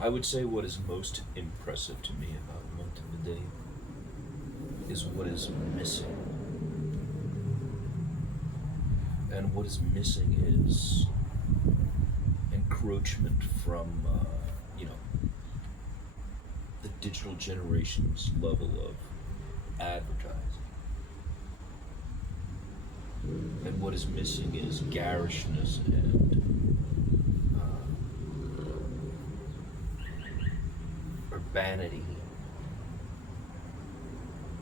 I would say what is most impressive to me about Montevideo is what is missing. And what is missing is encroachment from, the digital generation's level of advertising. And what is missing is garishness and urbanity.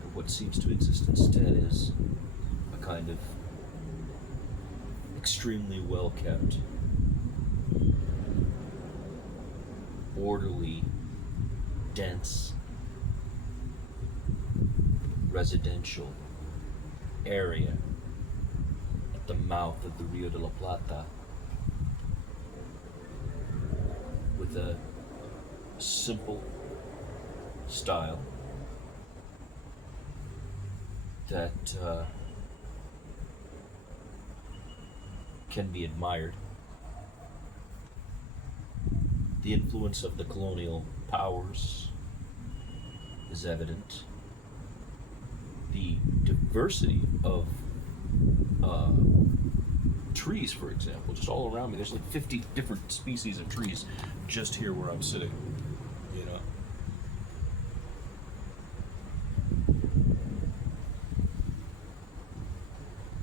But what seems to exist instead is a kind of extremely well kept, orderly, dense, residential area at the mouth of the Rio de la Plata with a simple style that can be admired. The influence of the colonial powers is evident. The diversity of trees, for example, just all around me. There's like 50 different species of trees just here where I'm sitting, you know.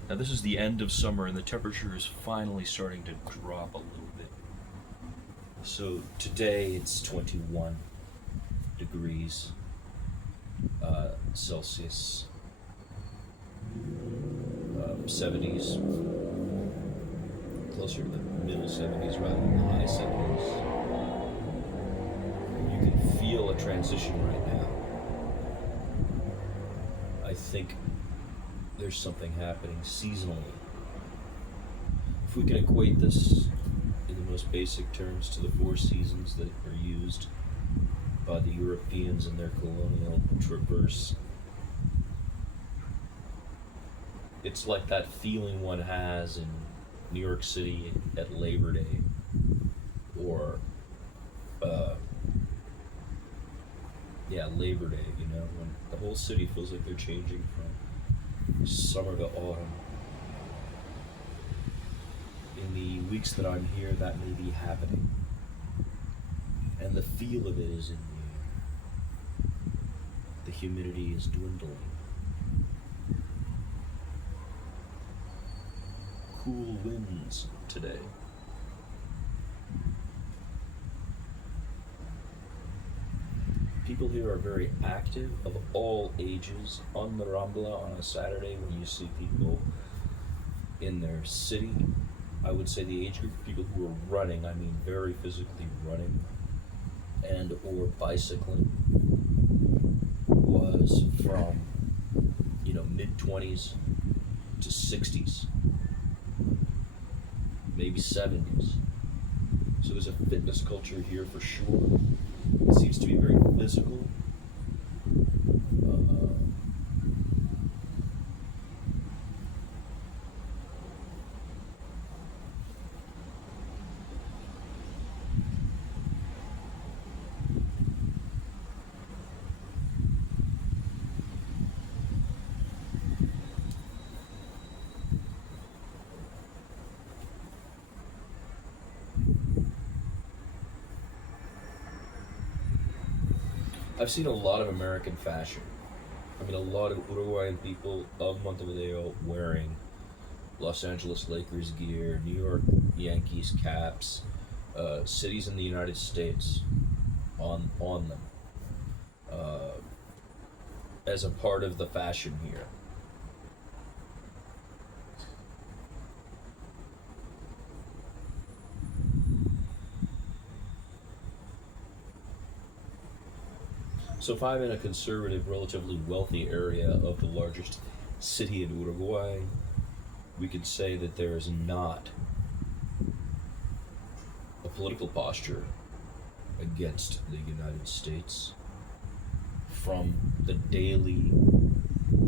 Now this is the end of summer and the temperature is finally starting to drop a little bit. So today it's 21 degrees Celsius, 70s, closer to the middle 70s rather than the high 70s. You can feel a transition right now. I think there's something happening seasonally. If we can equate this in the most basic terms to the four seasons that are used by the Europeans in their colonial traverse, it's like that feeling one has in New York City at Labor Day, or Labor Day, when the whole city feels like they're changing from summer to autumn. In the weeks that I'm here, that may be happening, and the feel of it is in the air. The humidity is dwindling. Cool winds today. People here are very active, of all ages. On the Rambla on a Saturday, when you see people in their city, I would say the age group of people who are running, I mean very physically running, and or bicycling, was from mid-20s to 60s, maybe 70s. So there's a fitness culture here for sure. It seems to be very physical. I've seen a lot of American fashion. I mean, a lot of Uruguayan people of Montevideo wearing Los Angeles Lakers gear, New York Yankees caps, cities in the United States on them, as a part of the fashion here. So if I'm in a conservative, relatively wealthy area of the largest city in Uruguay, we could say that there is not a political posture against the United States from the daily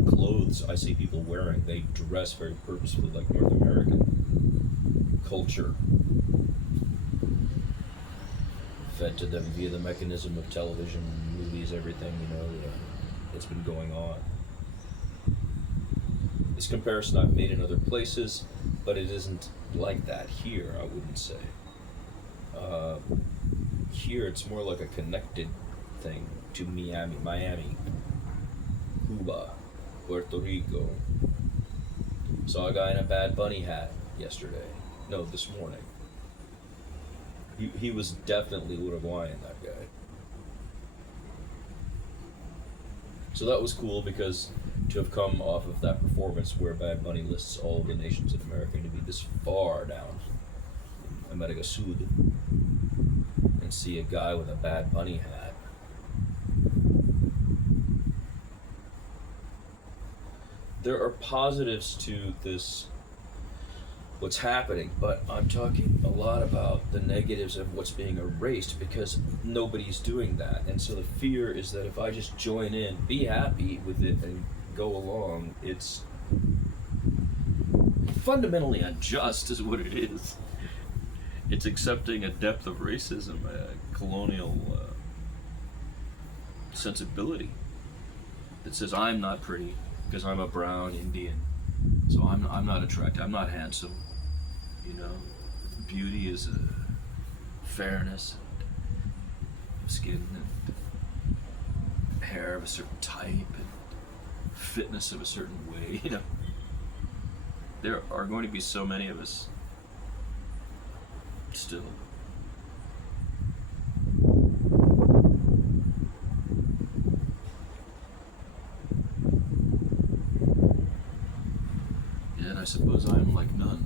clothes I see people wearing. They dress very purposefully like North American culture. fed to them via the mechanism of television, movies, everything, that's been going on. This comparison I've made in other places, but it isn't like that here, I wouldn't say. Here it's more like a connected thing to Miami, Cuba, Puerto Rico. Saw a guy in a Bad Bunny hat yesterday. No, this morning. He was definitely Uruguayan, that guy. So that was cool because to have come off of that performance where Bad Bunny lists all of the nations in America and to be this far down in America Sud and see a guy with a Bad Bunny hat. There are positives to this, what's happening, but I'm talking a lot about the negatives of what's being erased because nobody's doing that. And so the fear is that if I just join in, be happy with it, and go along, it's fundamentally unjust, is what it is. It's accepting a depth of racism, a colonial sensibility that says I'm not pretty because I'm a brown Indian, so I'm not attractive, I'm not handsome. Beauty is a fairness, and skin and hair of a certain type and fitness of a certain way. There are going to be so many of us still. And I suppose I am like none.